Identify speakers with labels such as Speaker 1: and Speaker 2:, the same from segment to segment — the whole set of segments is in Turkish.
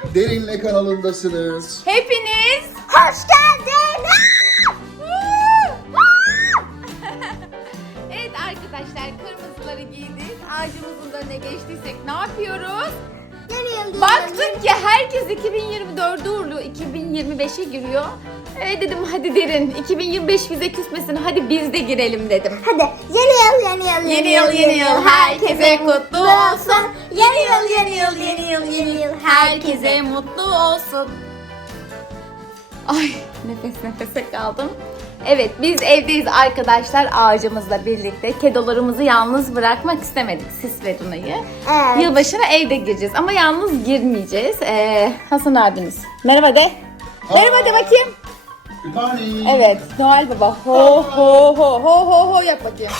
Speaker 1: Derinle kanalındasınız.
Speaker 2: Hepiniz hoş geldiniz. Evet arkadaşlar, kırmızıları giydik. Ağacımızın önüne geçtiysek ne yapıyoruz? Baktık ki herkes 2024'ü uğurluyor, 2025'e giriyor. Dedim hadi Derin, 2025 bize küsmesin, hadi biz de girelim dedim.
Speaker 3: Hadi yeni yıl
Speaker 2: herkese kutlu olsun. Yeni yıl herkese mutlu olsun. Ay, nefes nefese kaldım. Evet, biz evdeyiz arkadaşlar ağacımızla birlikte. Kedolarımızı yalnız bırakmak istemedik, Sis ve Duna'yı.
Speaker 3: Evet.
Speaker 2: Yılbaşına evde gireceğiz ama yalnız girmeyeceğiz. Hasan abiniz. Merhaba de. Merhaba de bakayım.
Speaker 1: Good morning.
Speaker 2: Evet, Noel Baba. Ho ho ho ho ho ho yap bakayım.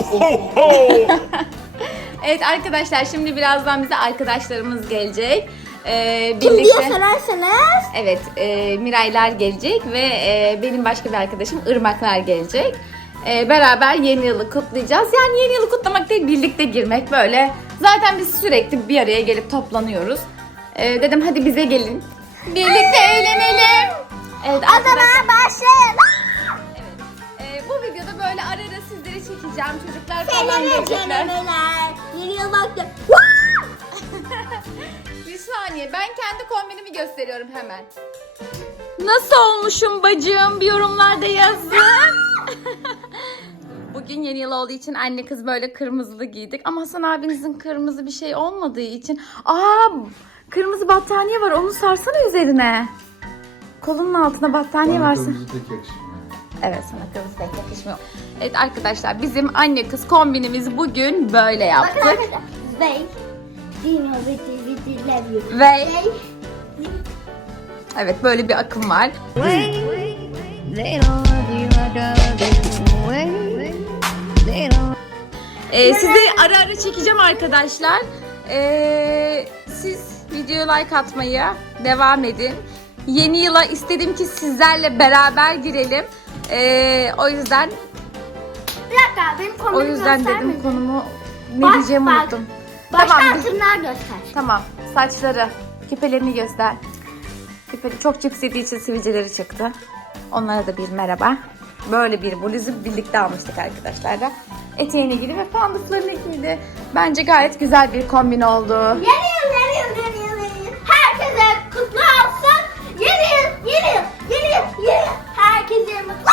Speaker 2: Evet arkadaşlar, şimdi birazdan bize arkadaşlarımız gelecek.
Speaker 3: Kim diye sorarsanız.
Speaker 2: Evet, Miraylar gelecek ve benim başka bir arkadaşım Irmaklar gelecek. Beraber yeni yılı kutlayacağız. Yani yeni yılı kutlamak değil, birlikte girmek böyle. Zaten biz sürekli bir araya gelip toplanıyoruz. Dedim hadi bize gelin. Birlikte eğlenelim. Evet,
Speaker 3: O zaman başlayalım.
Speaker 2: evet. Bu videoda böyle ara ara sizleri çekeceğim. Çocuklar falan gelecekler.
Speaker 3: Yeni yıl vakti.
Speaker 2: Bir saniye, ben kendi kombinimi gösteriyorum hemen. Nasıl olmuşum bacım? Bir yorumlarda yazın. Bugün yeni yıl olduğu için anne kız böyle kırmızılı giydik. Ama Hasan abinizin kırmızı bir şey olmadığı için... Kırmızı battaniye var, onu sarsana üzerine. Kolunun altına battaniye varsa.
Speaker 1: Kırmızı pek yakışmıyor.
Speaker 2: Evet, sana kırmızı pek yakışmıyor. Evet arkadaşlar, bizim anne kız kombinimizi bugün böyle yaptık.
Speaker 3: Bakın arkadaşlar. Love you.
Speaker 2: Ve evet, böyle bir akım var. Sizi ara ara çekeceğim arkadaşlar. Siz videoya like atmaya devam edin. Yeni yıla istedim ki sizlerle beraber girelim. O yüzden
Speaker 3: Bir dakika, benim kombinimi
Speaker 2: dedim konumu ne
Speaker 3: Bak,
Speaker 2: diyeceğimi
Speaker 3: bak.
Speaker 2: unuttum.
Speaker 3: Başka
Speaker 2: Tamam.
Speaker 3: tırnağı göster.
Speaker 2: Tamam. Saçları, küpelerini göster. Küpeli çok cips yediği için sivilceleri çıktı. Onlara da bir merhaba. Böyle bir bluzu birlikte almıştık arkadaşlar da. Eteğini giydi ve panduflarını giydi. Bence gayet güzel bir kombin oldu.
Speaker 3: Yeni yıl. Herkese kutlu olsun. Yeni yıl. Herkese mutlu.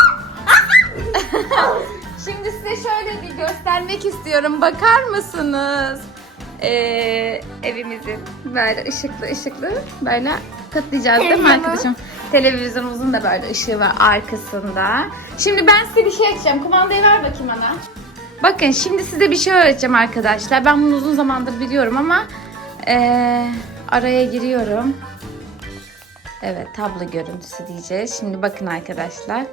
Speaker 2: Şimdi size şöyle bir göstermek istiyorum. Bakar mısınız? Evimizin böyle ışıklı böyle katlayacağız değil mi
Speaker 3: Televizyon.
Speaker 2: arkadaşım? Televizyonumuzun da böyle ışığı var arkasında. Şimdi ben size bir şey açacağım. Kumandayı ver bakayım bana. Bakın şimdi size bir şey öğreteceğim arkadaşlar. Ben bunu uzun zamandır biliyorum ama araya giriyorum. Evet, tablo görüntüsü diyeceğiz. Şimdi bakın arkadaşlar.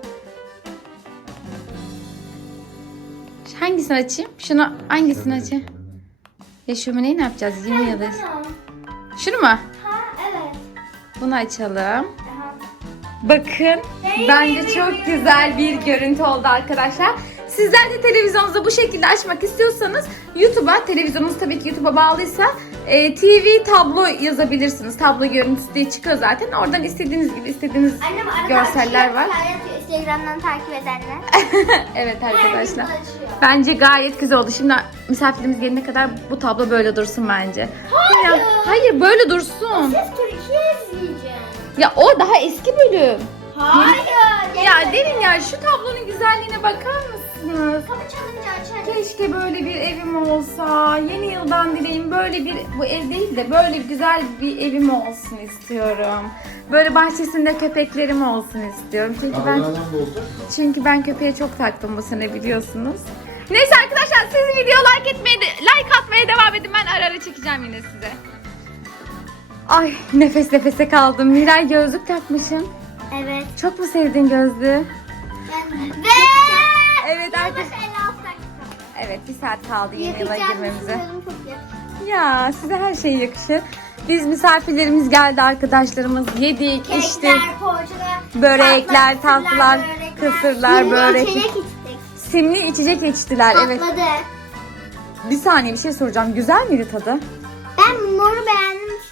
Speaker 2: Hangisini açayım? Şunu hangisini açayım? Ya şömineyi ne yapacağız? 20 yıldayız. Şunu mu?
Speaker 3: Ha evet.
Speaker 2: Bunu açalım. Bakın. Bence çok güzel bir görüntü oldu arkadaşlar. Sizler de televizyonunuzu bu şekilde açmak istiyorsanız YouTube'a, televizyonunuz tabii ki YouTube'a bağlıysa TV tablo yazabilirsiniz. Tablo görüntüsü diye çıkıyor zaten. Oradan istediğiniz gibi istediğiniz
Speaker 3: Annem arada
Speaker 2: görseller
Speaker 3: açıyor,
Speaker 2: var.
Speaker 3: Instagram'dan takip edenler.
Speaker 2: Evet
Speaker 3: Her gün
Speaker 2: arkadaşlar.
Speaker 3: açıyor.
Speaker 2: Bence gayet güzel oldu. Şimdi misafirimiz gelene kadar bu tablo böyle dursun bence.
Speaker 3: Hayır.
Speaker 2: Hayır, böyle dursun.
Speaker 3: Ses Türkiye izleyeceğim.
Speaker 2: Ya o daha eski bölüm.
Speaker 3: Hayır.
Speaker 2: Ya Derin ya, şu tablonun güzelliğine bakar mısınız?
Speaker 3: Kapı çalınca açarım.
Speaker 2: Keşke böyle bir evim olsa. Yeni yıldan dileğim böyle bir, bu ev değil de böyle güzel bir evim olsun istiyorum. Böyle bahçesinde köpeklerim olsun istiyorum. Çünkü ben köpeğe çok taktım bu sene, biliyorsunuz. Neyse arkadaşlar, siz video like atmaya devam edin. Ben ara ara çekeceğim yine size. Ay, nefes nefese kaldım. Miray, gözlük takmışsın.
Speaker 3: Evet.
Speaker 2: Çok mu sevdin gözlüğü?
Speaker 3: Ve
Speaker 2: Evet arkadaşlar. Evet, bir saat kaldı yeni yıla girmemize. Ya size her şey yakışır. Biz misafirlerimiz geldi, arkadaşlarımız yedik, içtik.
Speaker 3: Kekler, poğaçalar,
Speaker 2: Börekler, tatlılar, kısırlar, börek.
Speaker 3: içecek içtik.
Speaker 2: Simli içecek içtiler. Evet.
Speaker 3: Patladı.
Speaker 2: Bir saniye, bir şey soracağım. Güzel miydi tadı?
Speaker 3: Ben moru beğendim, çileklisi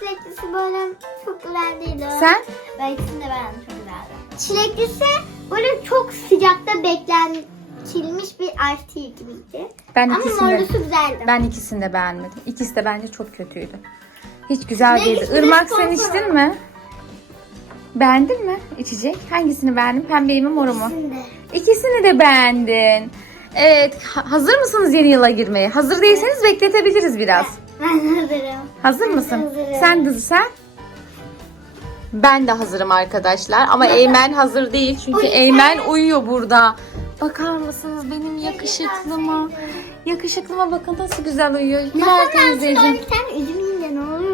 Speaker 3: ikisi böyle çok güzel değildi.
Speaker 2: Sen?
Speaker 3: Ben ikisini de beğendim, çok güzeldi. Çileklisi böyle çok sıcakta beklentilmiş bir ice tea gibiydi.
Speaker 2: Ben
Speaker 3: Ama
Speaker 2: ikisini de,
Speaker 3: morlusu güzeldi.
Speaker 2: ben ikisini de beğenmedim. İkisi de bence çok kötüydü. Hiç güzel
Speaker 3: Ne
Speaker 2: değildi.
Speaker 3: ikisi de
Speaker 2: Irmak sen
Speaker 3: sponsor
Speaker 2: içtin
Speaker 3: oldu.
Speaker 2: mi? Beğendin mi içecek? Hangisini beğendin? Pembeyi mi moru mu?
Speaker 3: İkisini de.
Speaker 2: İkisini de beğendin. Evet, hazır mısınız yeni yıla girmeye? Hazır değilseniz bekletebiliriz biraz.
Speaker 3: Ben hazırım.
Speaker 2: Hazır mısın?
Speaker 3: hazırım.
Speaker 2: Sen? Ben de hazırım arkadaşlar ama Eymen hazır değil çünkü
Speaker 3: Uyuyor.
Speaker 2: Eymen uyuyor burada. Bakar mısınız benim yakışıklıma? Yakışıklıma bakın nasıl güzel uyuyor. Gülerken izleyeceğim.
Speaker 3: Bir tane üzüm yiyince ne oluyor?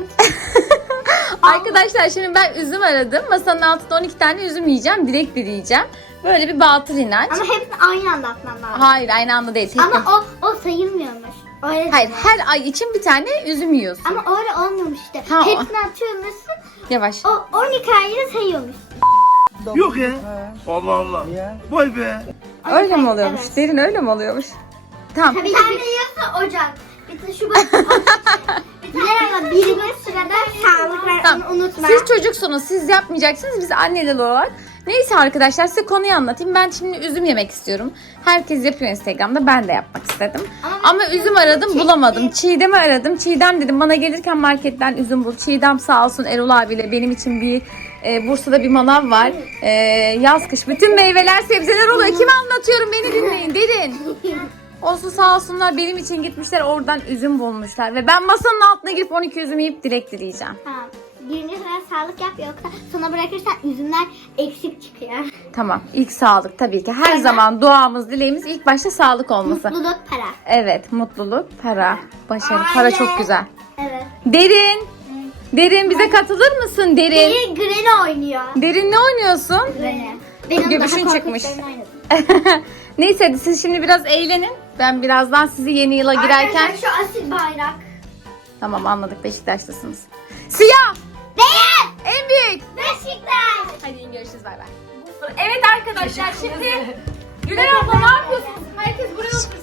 Speaker 2: Arkadaşlar şimdi ben üzüm aradım. Masanın altında 12 tane üzüm yiyeceğim. Dilek dileyeceğim. Böyle bir batıl inanç.
Speaker 3: Ama hepsini aynı anda atmam lazım.
Speaker 2: Hayır aynı anda değil. Tek tek.
Speaker 3: Ama o sayılmıyormuş. Öyle
Speaker 2: Hayır her ay için bir tane üzüm yiyorsun.
Speaker 3: Ama öyle olmuyormuş işte.
Speaker 2: Ha, o-
Speaker 3: Hepsini atıyormuşsun.
Speaker 2: Yavaş.
Speaker 3: O 12 ayda sayıyormuş.
Speaker 4: Yok ya. Allah Allah. Vay be.
Speaker 2: Öyle mi oluyormuş?
Speaker 3: Evet.
Speaker 2: Derin öyle mi oluyormuş? Tamam.
Speaker 3: Bir tane yiyorsa Ocak. Bir de Şubat. Bir tane ama birinci sırada sağlık var.
Speaker 2: Tamam.
Speaker 3: Onu unutma.
Speaker 2: Siz çocuksunuz, siz yapmayacaksınız. Biz anneler olarak. Neyse arkadaşlar size konuyu anlatayım. Ben şimdi üzüm yemek istiyorum. Herkes yapıyor Instagram'da. Ben de yapmak istedim. Ama üzüm aradım bulamadım. Çiğdem'i aradım. Çiğdem dedim bana gelirken marketten üzüm bul. Çiğdem sağ olsun Erol abiyle benim için bir Bursa'da bir manav var. Yaz kış bütün meyveler sebzeler oluyor. Kime anlatıyorum beni dinleyin derin. Olsun sağ olsunlar benim için gitmişler oradan üzüm bulmuşlar. Ve ben masanın altına girip 12 üzüm yiyip dilek dileyeceğim.
Speaker 3: Tamam. Birinci sırada sağlık yap yoksa sona bırakırsan üzümler eksik çıkıyor.
Speaker 2: Tamam ilk sağlık tabii ki. Her zaman duamız dileğimiz ilk başta sağlık olması.
Speaker 3: Mutluluk para.
Speaker 2: Evet mutluluk, para, başarı. Para
Speaker 3: Aile.
Speaker 2: çok güzel.
Speaker 3: Evet.
Speaker 2: Derin. Derin bize katılır mısın Derin?
Speaker 3: Biri Granny oynuyor.
Speaker 2: Derin ne oynuyorsun?
Speaker 3: Granny. Benim
Speaker 2: Göbüşün
Speaker 3: daha
Speaker 2: çıkmış.
Speaker 3: korkunçlarını oynadım.
Speaker 2: Neyse hadi siz şimdi biraz eğlenin. Ben birazdan sizi yeni yıla girerken...
Speaker 3: Arkadaşlar şu asil bayrak.
Speaker 2: Tamam anladık Beşiktaşlısınız. Siyah.
Speaker 3: Beyaz.
Speaker 2: En büyük.
Speaker 3: Beşiktaş.
Speaker 2: Hadi görüşürüz bay bay. Evet arkadaşlar şimdi Gülay abla ne yapıyorsunuz? Herkes buraya otursun.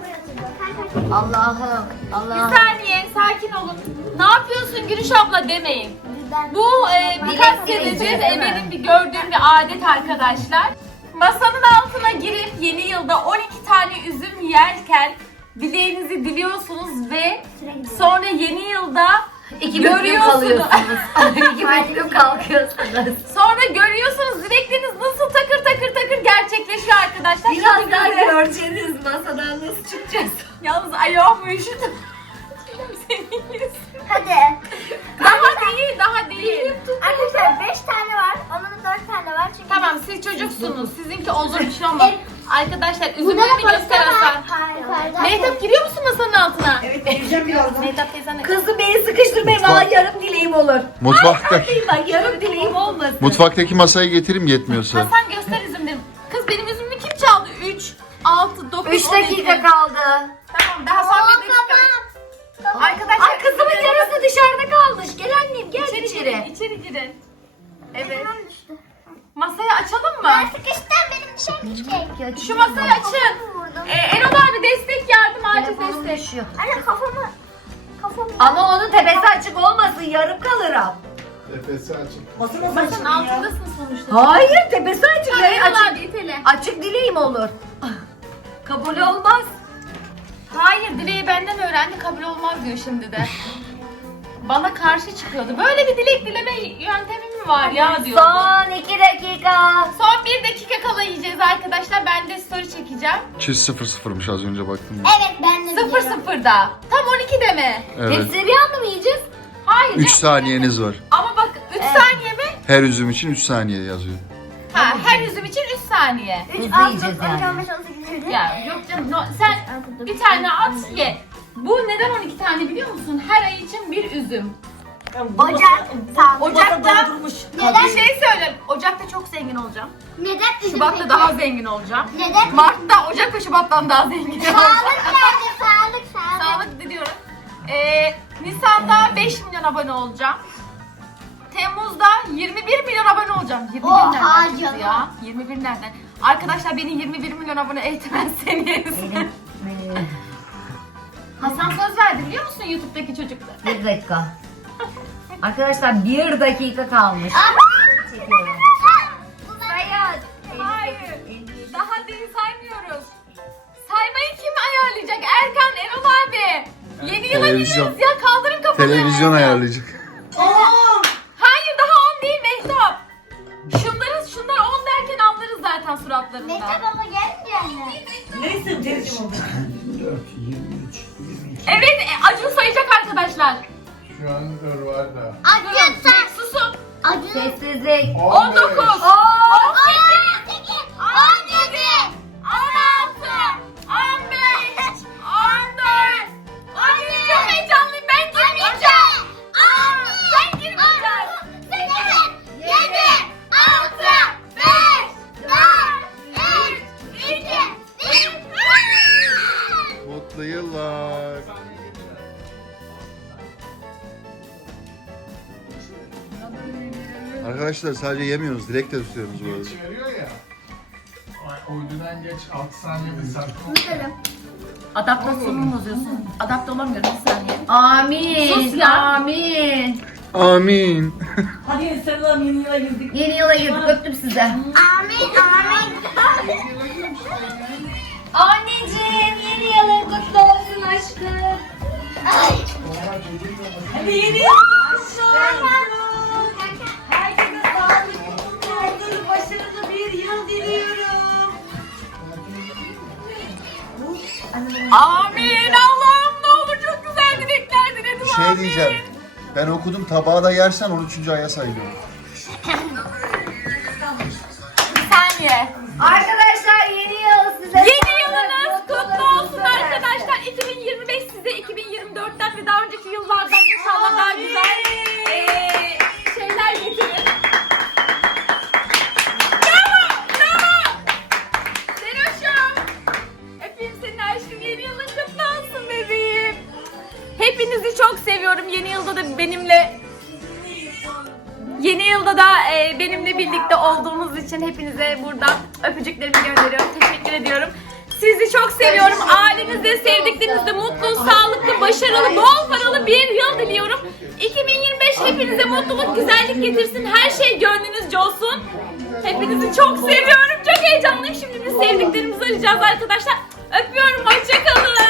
Speaker 5: Allah'ım,
Speaker 2: Bir
Speaker 5: Allah'ım.
Speaker 2: saniye sakin olun. Ne yapıyorsun Gülüş abla demeyin. Bu birkaç senedir benim bir gördüğüm bir adet arkadaşlar. Masanın altına girip yeni yılda 12 tane üzüm yerken dileğinizi diliyorsunuz ve sonra yeni yılda
Speaker 5: İki büklüm
Speaker 2: görüyorsunuz.
Speaker 5: kalıyorsunuz. İki büklüm kalkıyorsunuz.
Speaker 2: Sonra görüyorsunuz dilekleriniz nasıl takır takır takır gerçekleşiyor arkadaşlar.
Speaker 5: Birazdan
Speaker 2: Şimdi size-
Speaker 5: göreceğiniz masadan nasıl çıkacağız?
Speaker 2: Yalnız ayağım üşüdü. Senin yüzün.
Speaker 3: Hadi.
Speaker 2: Daha değil.
Speaker 3: Arkadaşlar 5 tane var. Onun da 4 tane var. Çünkü
Speaker 2: Tamam siz çocuksunuz. Sizinki olur bir şey olmaz. Arkadaşlar
Speaker 3: burada
Speaker 2: üzümleri
Speaker 3: da
Speaker 2: bir göster
Speaker 3: posta var.
Speaker 2: Hasan.
Speaker 3: Yukarıda.
Speaker 2: Mehtap giriyor musun masanın altına?
Speaker 5: Evet, gireceğim birazdan.
Speaker 2: Mehtap teyzen
Speaker 5: Kızım beni sıkıştırmayın. Valla yarım dileğim olur.
Speaker 1: Mutfakta,
Speaker 5: Bak yarım dileğim olmasın.
Speaker 1: mutfaktaki masayı getireyim yetmiyorsa.
Speaker 2: Hasan göster üzümleri. Kız benim üzümümü kim çaldı? 3, 6, 9,
Speaker 5: 3 dakika kaldı.
Speaker 2: Tamam daha son bir dakika. Arkadaşlar
Speaker 5: Ay kızımın yarısı dışarıda kalmış. Gel annem gel
Speaker 2: içeri
Speaker 5: içeri.
Speaker 2: girin. İçeri girin. Evet. Masayı açalım mı?
Speaker 3: Ben sıkıştım, benim dışarı çıkacak.
Speaker 2: Şu masayı açın. Erol abi destek yardım acil
Speaker 5: Telefonum
Speaker 2: destek.
Speaker 5: düşüyor.
Speaker 3: Anne kafamı.
Speaker 5: Ama onun tepesi açık olmasın. Yarım kalırım.
Speaker 1: Nefesi açık.
Speaker 2: Masanın altındasın sonuçta.
Speaker 5: Hayır tepesi açık. Yarı
Speaker 2: Erol
Speaker 5: açık.
Speaker 2: abi itele.
Speaker 5: Açık dileğim olur. Kabul olmaz.
Speaker 2: Hayır dileği benden öğrendi kabul olmaz diyor şimdi de. Bana karşı çıkıyordu. Böyle bir dilek dileme yöntemi mi var ya diyor.
Speaker 5: Son 2 dakika.
Speaker 2: Son 1 dakika kala yiyeceğiz arkadaşlar. Ben de story çekeceğim.
Speaker 1: Çiz 0-0'mış az önce baktım.
Speaker 3: Evet ben de biliyorum.
Speaker 2: 0-0'da. Tam 12'de mi?
Speaker 1: Evet.
Speaker 5: Hepsini bir anda mı yiyeceğiz?
Speaker 2: Hayır.
Speaker 1: 3 saniyeniz var.
Speaker 2: Ama bak 3 saniye mi?
Speaker 1: Her üzüm için 3 saniye yazıyor.
Speaker 2: Ha, her üzüm için 3 saniye.
Speaker 3: 3,
Speaker 5: Hızlı
Speaker 3: 6,
Speaker 5: yiyeceğiz
Speaker 3: 12,
Speaker 5: yani.
Speaker 3: 15, 18, 19.
Speaker 2: Ya yok canım sen bir tane at ye. Bu neden 12 tane biliyor musun? Her ay için bir üzüm.
Speaker 3: Ocak. Sağ ol.
Speaker 2: Ocakta
Speaker 5: Doldurmuş.
Speaker 3: Neden?
Speaker 2: bir şey söyle. Ocakta çok zengin olacağım.
Speaker 3: Neden üzüm
Speaker 2: Şubat'ta
Speaker 3: peki?
Speaker 2: daha zengin olacağım.
Speaker 3: Neden?
Speaker 2: Mart'ta Ocak ve Şubat'tan daha zengin olacağım.
Speaker 3: Sağlık nerede? Sağlık.
Speaker 2: Sağlık diliyorum. Nisan'da 5 milyon abone olacağım. Temmuz'da 21 milyon abone olacağım. 21
Speaker 3: Oha
Speaker 2: nereden çıktı
Speaker 3: canım.
Speaker 2: ya? 21 nereden? Arkadaşlar beni 21 milyon abone eğitmezseniz. Hasan söz verdi biliyor musun YouTube'daki çocuklar?
Speaker 5: 1 dakika. Arkadaşlar 1 dakika kalmış. Çekiyorum. Sayın.
Speaker 2: Hayır. Daha değil, saymıyoruz. Saymayı kim ayarlayacak? Erkan, Erol abi. Yeni yıla
Speaker 1: Televizyon.
Speaker 2: gidiyoruz ya, kaldırın kafanı.
Speaker 1: Televizyon ayarlayacak.
Speaker 2: Hayır, daha 10 değil Mehtap. Şunlar 10 derken anlarız zaten suratlarından.
Speaker 3: Mete baba gelmiyor mu?
Speaker 4: Neyse teyzeciğim oldu.
Speaker 2: Evet, Acun sayacak arkadaşlar.
Speaker 1: Şu an var da.
Speaker 3: Acı sen.
Speaker 2: Susun.
Speaker 3: Acı.
Speaker 5: Sessizlik.
Speaker 2: 19. 18. 17. 16. 15. 14. 13. Çok heyecanlıyım. Ben girmeyeceğim. Ben girmeyeceğim.
Speaker 3: 8, 7, 6, 5, 4, 3, 2, 1.
Speaker 1: Mutlu yıllar. Arkadaşlar sadece yemiyoruz, dilek de tutuyoruz bu arada.
Speaker 6: Veriyor ya. Uydudan geç 6 saniye bir saat.
Speaker 5: Adaptasyonumu bozuyorsun. Adapte olamıyorum bir saniye. Amin.
Speaker 2: Sus ya.
Speaker 5: Amin.
Speaker 1: Amin.
Speaker 4: Hadi sarılalım, yeni yıla girdik.
Speaker 5: Yeni yıla girdik, öptüm size.
Speaker 3: Amin, amin.
Speaker 5: Anneciğim yeni yılın kutlu olsun aşkım.
Speaker 4: Hadi yeni yıl kutlu olsun. Herkese sağlıklı, mutlu, başarılı bir yıl diliyorum.
Speaker 2: Amin. Allah'ım ne olur çok güzel dilekler diledim.
Speaker 1: Şey
Speaker 2: Amin.
Speaker 1: diyeceğim. Ben okudum, tabağı da yersen 13. aya sayıyorum.
Speaker 2: Bir saniye.
Speaker 5: Arkadaşlar yeni yıl size.
Speaker 2: Yeni yılınız kutlu olsun arkadaşlar. 2025 size 2024'ten ve daha önceki yıllardan inşallah daha güzel şeyler getirir. Bravo! Bravo! Seroş'um. Öpeyim senin aşkım. Yeni yılın kutlu olsun bebeğim. Hepinizi çok seviyorum. Yeni yılda da benimle birlikte olduğunuz için hepinize buradan öpücüklerimi gönderiyorum. Teşekkür ediyorum. Sizi çok seviyorum. Ailenizle, sevdiklerinizle mutlu, sağlıklı, başarılı, bol paralı bir yıl diliyorum. 2025 hepinize mutluluk, güzellik getirsin. Her şey gönlünüzce olsun. Hepinizi çok seviyorum. Çok heyecanlıyım. Şimdi biz sevdiklerimizi arayacağız arkadaşlar. Öpüyorum. Hoşça kalın.